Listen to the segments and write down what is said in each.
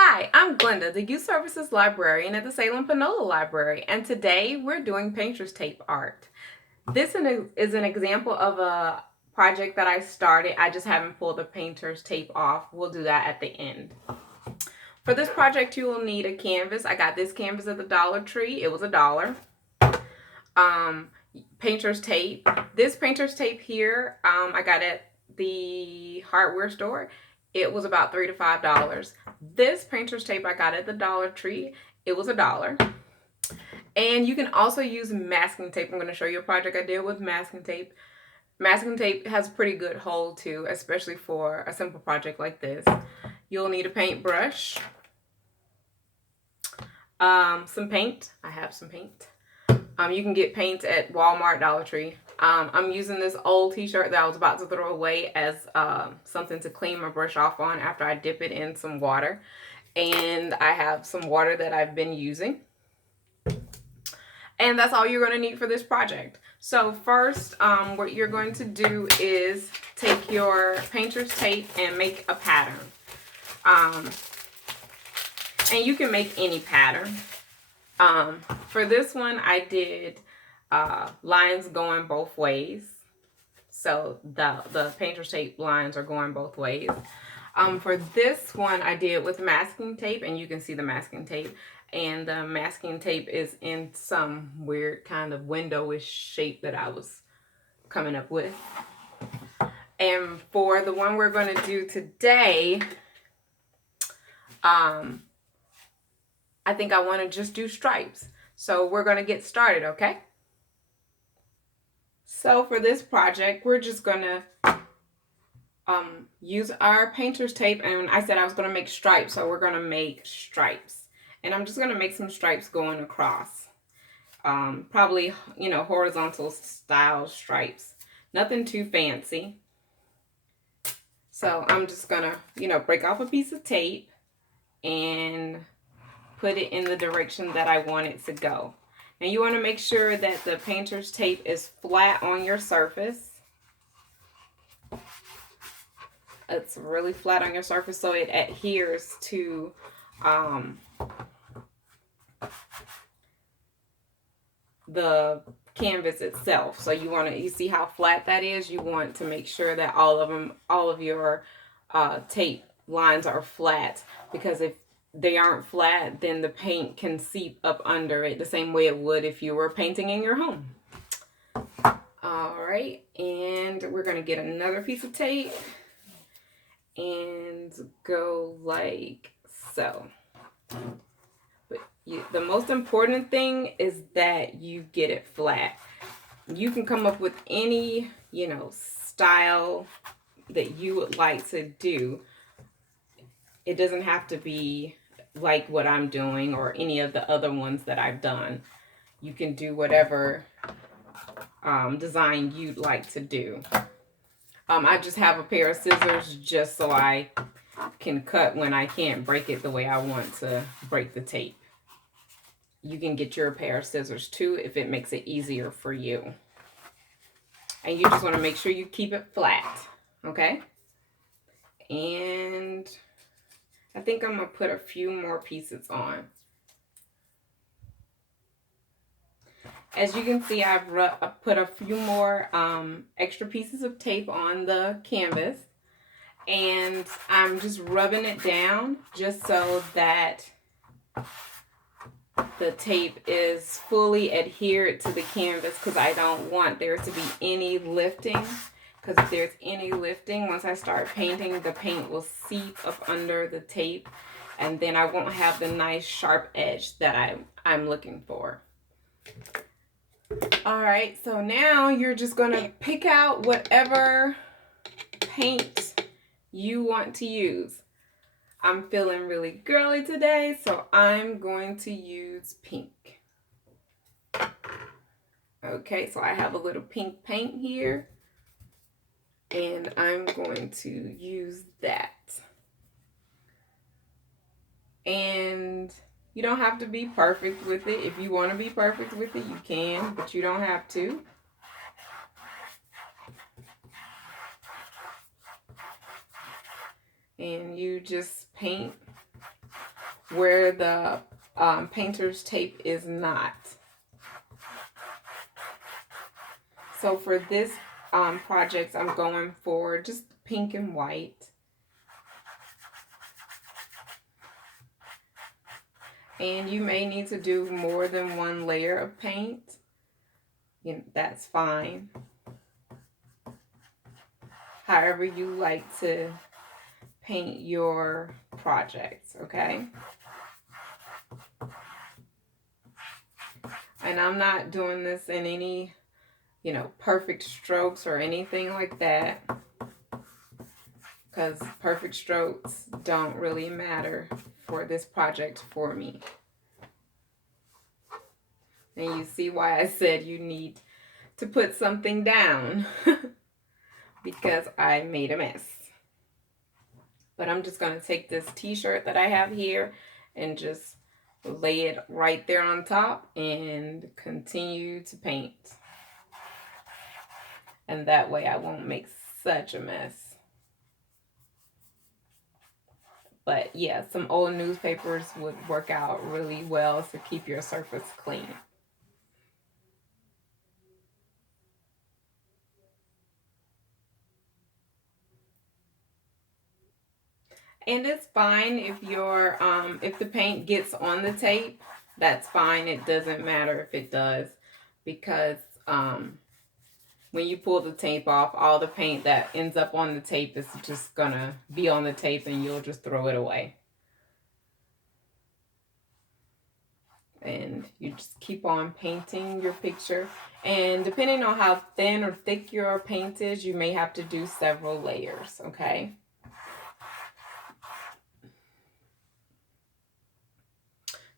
Hi, I'm Glenda, the Youth Services Librarian at the Salem Panola Library, and today we're doing painter's tape art. This is an example of a project that I started. I just haven't pulled the painter's tape off. We'll do that at the end. For this project, you will need a canvas. I got this canvas at the Dollar Tree. It was $1. Um, painter's tape. This painter's tape here, I got at the hardware store. It was about $3 to $5. This painter's tape I got at the Dollar Tree. It was $1. And you can also use masking tape. I'm going to show you a project I did with masking tape. Masking tape has a pretty good hold too, especially for a simple project like this. You'll need a paintbrush, some paint. I have some paint. You can get paint at Walmart, Dollar Tree. I'm using this old t-shirt that I was about to throw away as something to clean my brush off on after I dip it in some water. And I have some water that I've been using. And that's all you're going to need for this project. So first, what you're going to do is take your painter's tape and make a pattern. And you can make any pattern. For this one, I did lines going both ways. So the painter's tape lines are going both ways. For this one, I did with masking tape, and you can see the masking tape. And the masking tape is in some weird kind of windowish shape that I was coming up with. And for the one we're going to do today, I think I want to just do stripes. So we're going to get started, okay? So for this project, we're just going to use our painter's tape, and I said I was going to make stripes, so we're going to make stripes. And I'm just going to make some stripes going across. Probably, horizontal style stripes. Nothing too fancy. So I'm just going to, break off a piece of tape and put it in the direction that I want it to go. And you want to make sure that the painter's tape is flat on your surface. It's really flat on your surface so it adheres to the canvas itself. So you see how flat that is? You want to make sure that all of your tape lines are flat, because if they aren't flat, then the paint can seep up under it the same way it would if you were painting in your home. All right, and we're going to get another piece of tape and go like so. But the most important thing is that you get it flat. You can come up with any, style that you would like to do. It doesn't have to be like what I'm doing or any of the other ones that I've done. You can do whatever design you'd like to do. I just have a pair of scissors just so I can cut when I can't break it the way I want to break the tape. You can get your pair of scissors too if it makes it easier for you. And you just want to make sure you keep it flat, okay? And I think I'm going to put a few more pieces on. As you can see, I've put a few more extra pieces of tape on the canvas. And I'm just rubbing it down just so that the tape is fully adhered to the canvas, because I don't want there to be any lifting. Because if there's any lifting, once I start painting, the paint will seep up under the tape, and then I won't have the nice sharp edge that I'm looking for. All right, so now you're just going to pick out whatever paint you want to use. I'm feeling really girly today, so I'm going to use pink. Okay, so I have a little pink paint here, and I'm going to use that. And you don't have to be perfect with it. If you want to be perfect with it, you can, but you don't have to. And you just paint where the painter's tape is not. So for this project, I'm going for just pink and white. And you may need to do more than one layer of paint. That's fine. However you like to paint your projects, okay? And I'm not doing this in any, perfect strokes or anything like that, because perfect strokes don't really matter for this project for me. And you see why I said you need to put something down because I made a mess. But I'm just going to take this t-shirt that I have here and just lay it right there on top and continue to paint. And that way I won't make such a mess. But yeah, some old newspapers would work out really well to keep your surface clean. And it's fine if if the paint gets on the tape, that's fine. It doesn't matter if it does, because when you pull the tape off, all the paint that ends up on the tape is just gonna be on the tape and you'll just throw it away. And you just keep on painting your picture. And depending on how thin or thick your paint is, you may have to do several layers, okay?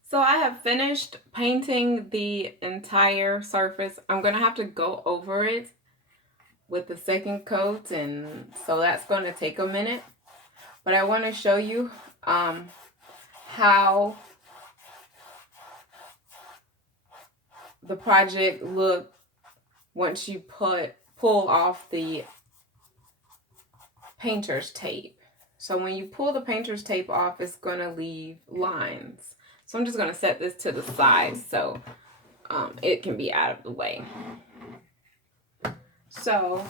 So I have finished painting the entire surface. I'm going to have to go over it with the second coat, and so that's going to take a minute. But I want to show you how the project looked once you pull off the painter's tape. So when you pull the painter's tape off, it's going to leave lines. So I'm just going to set this to the side so it can be out of the way. So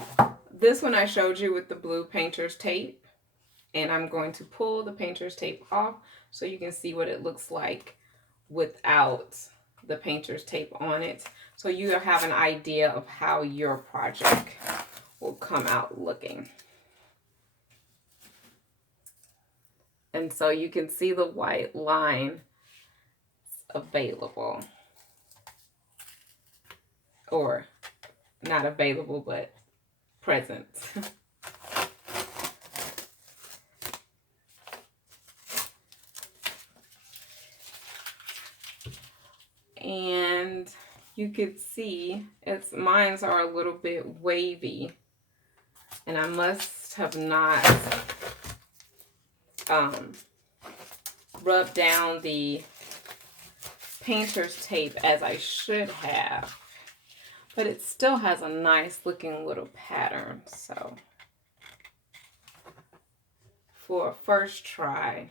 this one I showed you with the blue painter's tape, and I'm going to pull the painter's tape off so you can see what it looks like without the painter's tape on it, so you have an idea of how your project will come out looking. And so you can see the white line available, or not available, but present. And you could see mine's are a little bit wavy, and I must have not rubbed down the painter's tape as I should have, but it still has a nice looking little pattern. So for a first try,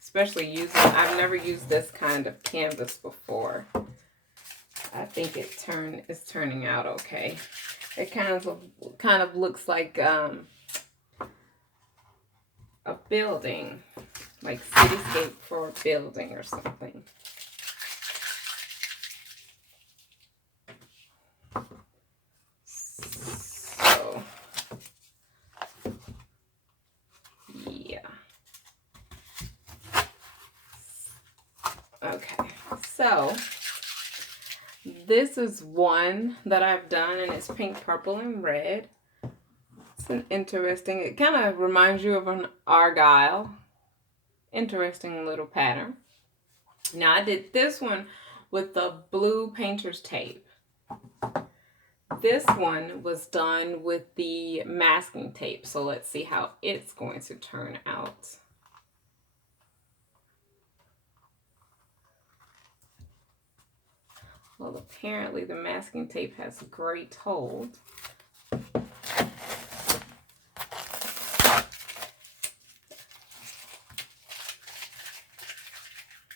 especially I've never used this kind of canvas before, I think it's turning out okay. It kind of looks like a building, like cityscape for a building or something. So yeah. Okay, so this is one that I've done, and it's pink, purple, and red. It's an interesting, it kind of reminds you of an Argyle. Interesting little pattern. Now I did this one with the blue painter's tape. This one was done with the masking tape. So let's see how it's going to turn out. Well, apparently the masking tape has great hold.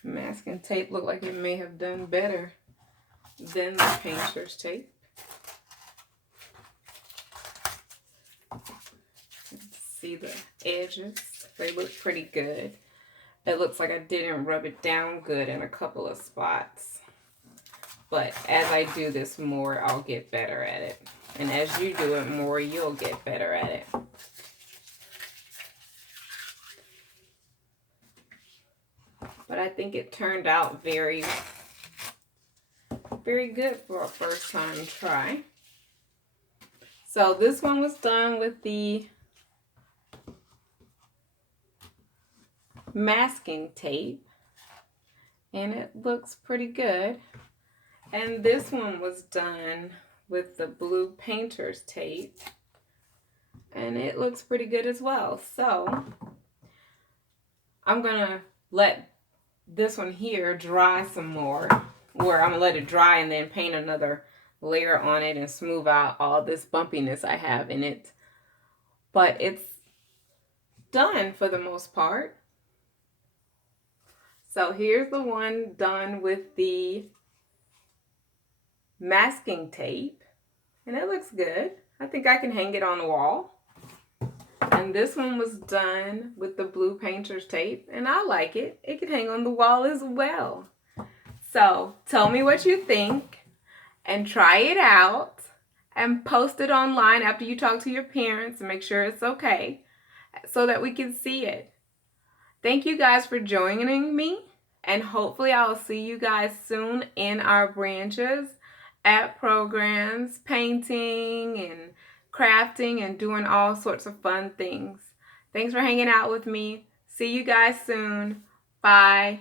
Masking tape looked like it may have done better than the painter's tape. See the edges, they look pretty good. It looks like I didn't rub it down good in a couple of spots. But as I do this more, I'll get better at it. And as you do it more, you'll get better at it. But I think it turned out very, very good for a first time try. So this one was done with the masking tape, and it looks pretty good. And this one was done with the blue painter's tape, and it looks pretty good as well. So I'm gonna let this one here dry some more, or I'm gonna let it dry and then paint another layer on it and smooth out all this bumpiness I have in it. But it's done for the most part. So here's the one done with the masking tape, and it looks good. I think I can hang it on the wall. And this one was done with the blue painter's tape, and I like it. It can hang on the wall as well. So tell me what you think, and try it out, and post it online after you talk to your parents and make sure it's okay so that we can see it. Thank you guys for joining me, and hopefully I'll see you guys soon in our branches at programs, painting and crafting and doing all sorts of fun things. Thanks for hanging out with me. See you guys soon. Bye.